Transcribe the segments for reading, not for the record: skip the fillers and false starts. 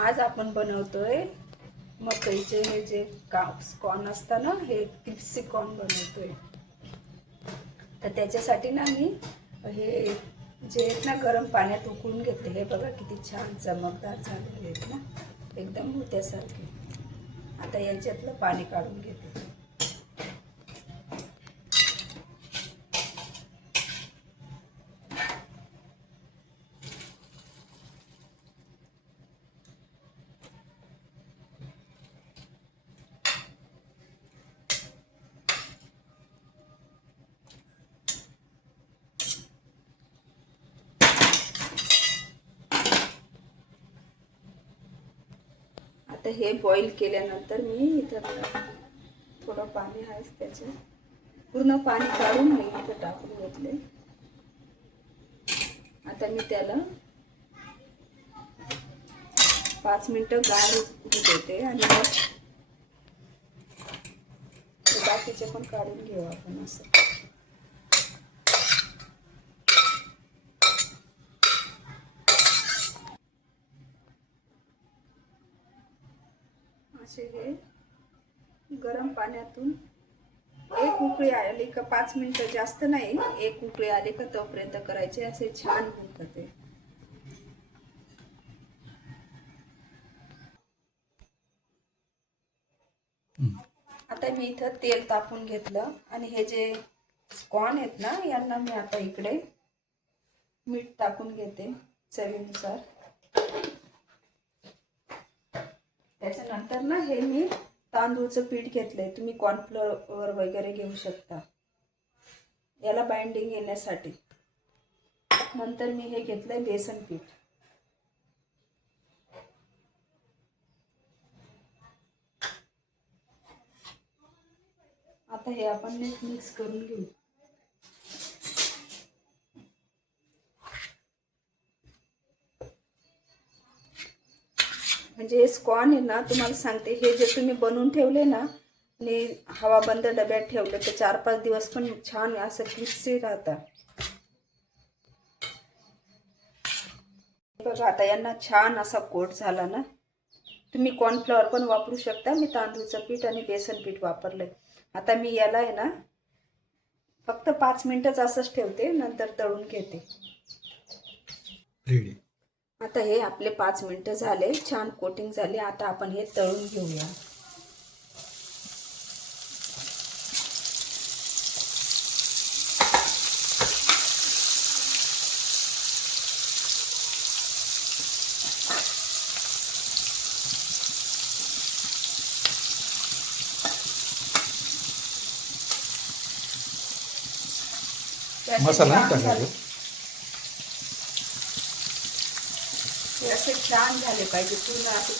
आज आपण बनवतोय मकईचे हे जे कॉर्न असतं ना, हे क्रिस्पी कॉर्न बनवतोय. तर त्याच्यासाठी ना मी हे जे आहेत ना गरम पाण्यात उकळून घेतले. हे बघा किती छान चमकदार झालेले आहेत ना, एकदम मोत्यासारखे. आता यांच्यातलं पाणी काढून घेते. आता हे बॉईल केल्यानंतर मी इथं थोडं पाणी आहे त्याचं पूर्ण पाणी काढून मी इथं टाकून घेतले. आता मी त्याला 5 मिनिटं गार देते आणि मग बाकीचे पण काढून घेऊ आपण. असं असे हे गरम पाण्यातून एक उकळी आली का 5 मिनिटं, जास्त नाही, एक उकळी आली का तोपर्यंत करायचे. असे छान होतात ते. आता मी इथं तेल तापून घेतलं आणि हे जे कॉर्न आहेत ना, यांना मी आता इकडे मीठ टाकून घेते चवीनुसार. त्याच्यानंतर ना हे मी तांदूळचं पीठ घेतलंय. तुम्ही कॉर्नफ्लोअर वगैरे घेऊ शकता याला बाइंडिंग येण्यासाठी. नंतर मी हे घेतलंय बेसन पीठ. आता हे आपण नीट मिक्स करून घेऊ. म्हणजे हे कॉर्न आहे ना, तुम्हाला सांगते, हे जे तुम्ही बनवून ठेवले ना आणि हवाबंद डब्यात ठेवले तर 4-5 दिवस पण छान असं क्रिस्पी राहतात. बघा आता यांना छान असा कोट झाला ना. तुम्ही कॉर्नफ्लॉवर पण वापरू शकता. मी तांदूळचं पीठ आणि बेसन पीठ वापरलंय. आता मी याला आहे ना फक्त 5 मिनिटच असंच ठेवते, नंतर तळून घेते. आता हे आपले 5 मिनिटं झाले, छान कोटिंग झाले. आता आपण हे तळून घेऊया. मसाला टाकायचा. हे असे छान झाले पाहिजे पूर्ण असे.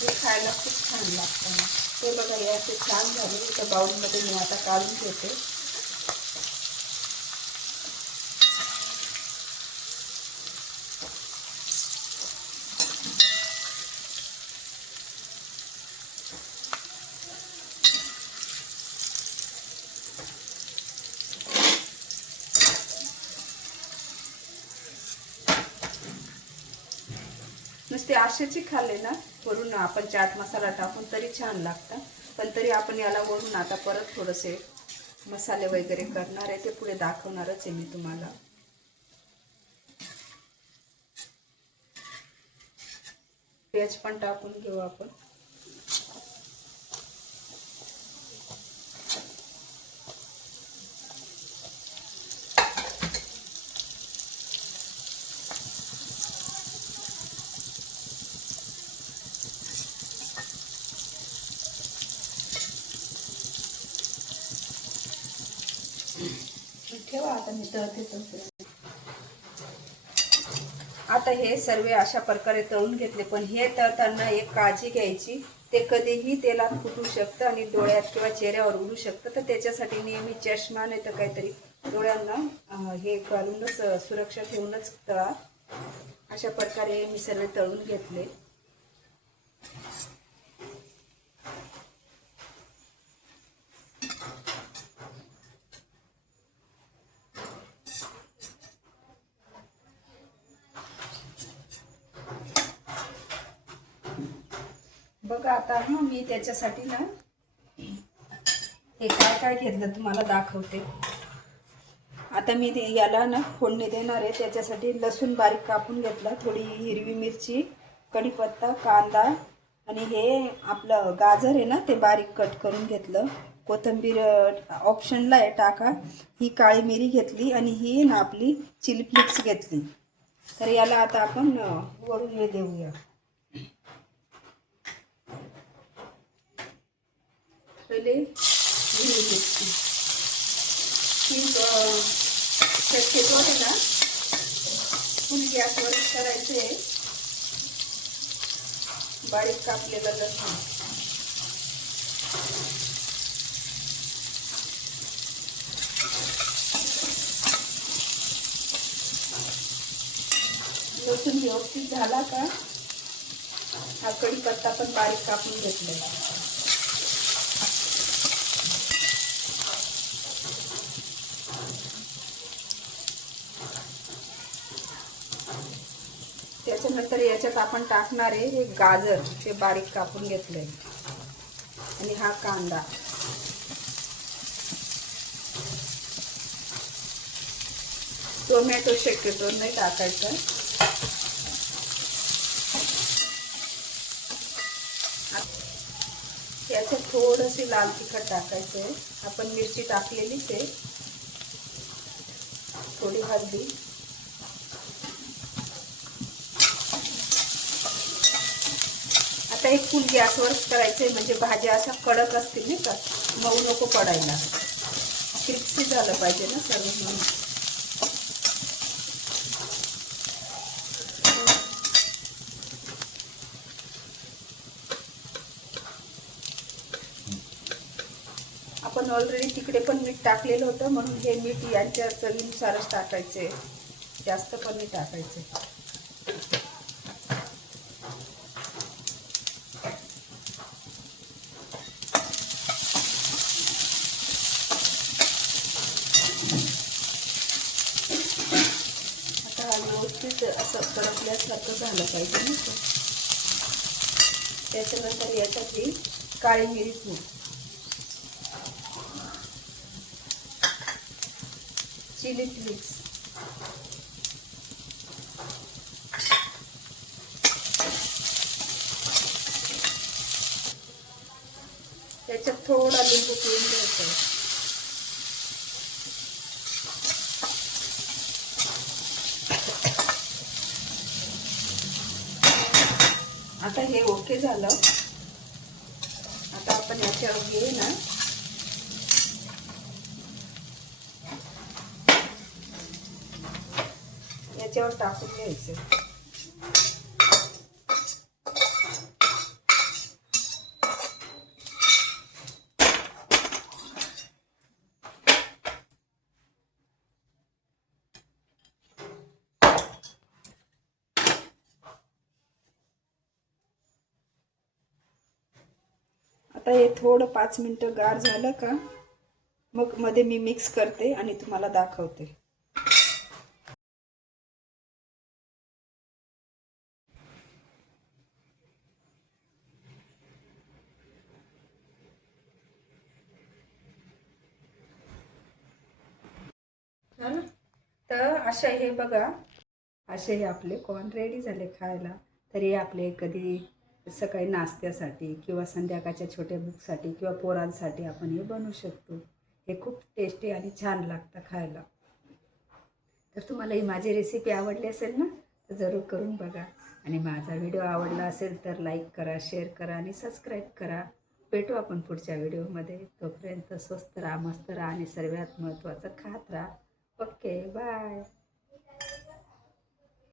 हे खायला खूप छान लागतं. ते बघा हे असे छान झाले. एका बाउलमध्ये मी आता काढून घेते. नुसते आशेची खाल्ले ना, वरून आपण चाट मसाला टाकून तरी छान लागतं. पण तरी आपण याला वरून आता परत थोडेसे मसाले वगैरे करणार आहे. ते पुढे दाखवणारच आहे मी तुम्हाला. पेज पण टाकून घेऊ आपण. ठेवा आता मी तळते तोपर्यंत. आता हे सर्व अशा प्रकारे तळून घेतले. पण हे तळताना एक काळजी घ्यायची, ते कधीही तेलात फुटू शकतं आणि डोळ्यात किंवा चेहऱ्यावर उडू शकतं. तर त्याच्यासाठी नेहमी चष्मा नाही तर काहीतरी डोळ्यांना हे घालूनच सुरक्षा ठेवूनच तळा. अशा प्रकारे मी सर्व तळून घेतले. बघा आता मी त्याच्यासाठी ना हे काय काय घेतलं तुम्हाला दाखवते. आता मी याला ना फोडणी देणार आहे. त्याच्यासाठी लसूण बारीक कापून घेतला, थोडी हिरवी मिरची, कढीपत्ता, कांदा आणि हे आपलं गाजर आहे ना ते बारीक कट करून घेतलं. कोथिंबीर ऑप्शनला आहे, टाका. ही काळी मिरी घेतली आणि ही ना आपली चिली फ्लेक्स घेतली. तर याला आता आपण वरून हे देऊया. पहिले हिरवी मिरची ही शक्यतो आहे ना फुल गॅसवरच करायचे. बारीक कापलेलं लसूण, लसूण व्यवस्थित झाला का हा कढीपत्ता पण बारीक कापून घेतलेला. त्याच्यानंतर याच्यात आपण टाकणार आहे हे गाजर, ते बारीक कापून घेतलंय आणि हा कांदा. टोमॅटो शक्यतो नाही टाकायचा. याच्यात थोडंसे लाल तिखट टाकायचं आहे. आपण मिरची टाकलेलीच आहे. थोडी हळदी, आता एक फुल गॅसवरच करायचंय म्हणजे भाज्या अशा कडक असतील नाही का, मऊ नको पडायला. क्रिस्पी झालं पाहिजे ना सर्व म्हणून. आपण ऑलरेडी तिकडे पण मीठ टाकलेलं होतं म्हणून हे मीठ यांच्या चवीनुसारच टाकायचे, जास्त पण नाही टाकायचे. व्यवस्थित असं परतल्यासारखं झालं पाहिजे ना. त्याच्यानंतर याच्यातली काळी मिरी पूड, चिली फ्लेक्स, त्याच्यात थोडा लिंबू पिळून घ्यायचा. आता हे ओके झालं. आता आपण याच्यावर घेऊ ना याच्यावर टाकून घ्यायचं. आता हे थोडं 5 मिनिटं गार झालं का मग मध्ये मी मिक्स करते आणि तुम्हाला दाखवते. तर अशा हे बघा, असे हे आपले कॉर्न रेडी झाले खायला. तरी आपले कधी सकाळी नाश्त्यासाठी किंवा संध्याकाळच्या छोट्या बुकसाठी किंवा पोरांसाठी आपण हे बनवू शकतो. हे खूप टेस्टी आणि छान लागतं खायला. तर तुम्हाला ही माझी रेसिपी आवडली असेल ना तर जरूर करून बघा. आणि माझा व्हिडिओ आवडला असेल तर लाईक करा, शेअर करा आणि सबस्क्राईब करा. भेटू आपण पुढच्या व्हिडिओमध्ये. तोपर्यंत स्वस्त राहा, मस्त राहा आणि सर्वात महत्त्वाचं खात राहा. Okay, bye.